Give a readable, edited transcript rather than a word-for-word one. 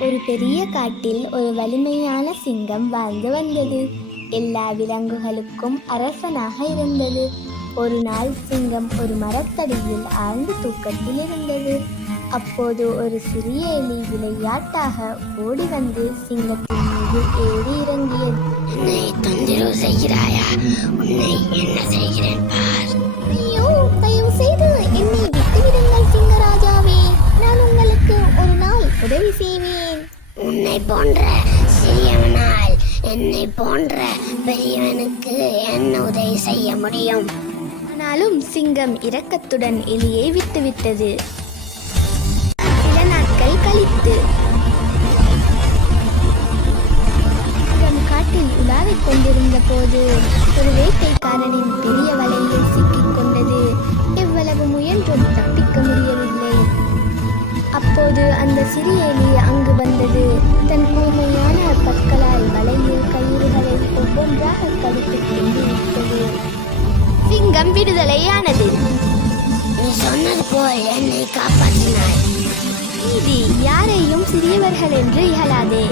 ஒரு பெரிய காட்டில் ஒரு வலிமையான சிங்கம் வாழ்ந்து வந்தது. எல்லா விலங்குகளுக்கும் அரசனாக இருந்தது. ஒரு நாள் சிங்கம் ஒரு மரத்தடியில் ஆழ்ந்த தூக்கத்தில் இருந்தது. அப்போது ஒரு சிறிய எலி விளையாட்டாக ஓடி வந்து சிங்கத்தின் மீது ஏறி இறங்கியது. என்னை தொந்தரவு செய்கிறாயா? உன்னை என்ன செய்கிறேன் பார். ஐயோ, தயவு செய்து என்னை விட்டுவிடுங்கள் சிங்கராஜாவே. நான் உங்களுக்கு ஒரு நாள் உதவி செய்வேன். உன்னை போன்ற சிறியவனால் என்னை போன்ற பெரியவனுக்கு என்ன உதவி செய்ய முடியும்? ஆனாலும் சிங்கம் இரக்கத்துடன் எலியை விட்டுவிட்டது. சில நாட்கள் கழித்து சிங்கம் காட்டில் உலாவிக் கொண்டிருந்த போது ஒரு வேட்டைக்காரனின் பெரிய வலையில் சிக்கிக் கொண்டது. எவ்வளவு முயன்றும் தப்பிக்க முடியவில்லை. அப்போது அந்த சிறிய எலி அங்கு வந்தது. தன் கூர்மையான பற்களால் வலையில் கயிறுகளை ஒவ்வொன்றாக கடித்துக் கொண்டு விட்டது. சிங்கம் விடுதலையானது. நீ சொன்னது போல் என்னை காப்பாற்றினாய். நீதி யாரையும் சிறியவர்கள் என்று இகழாதே.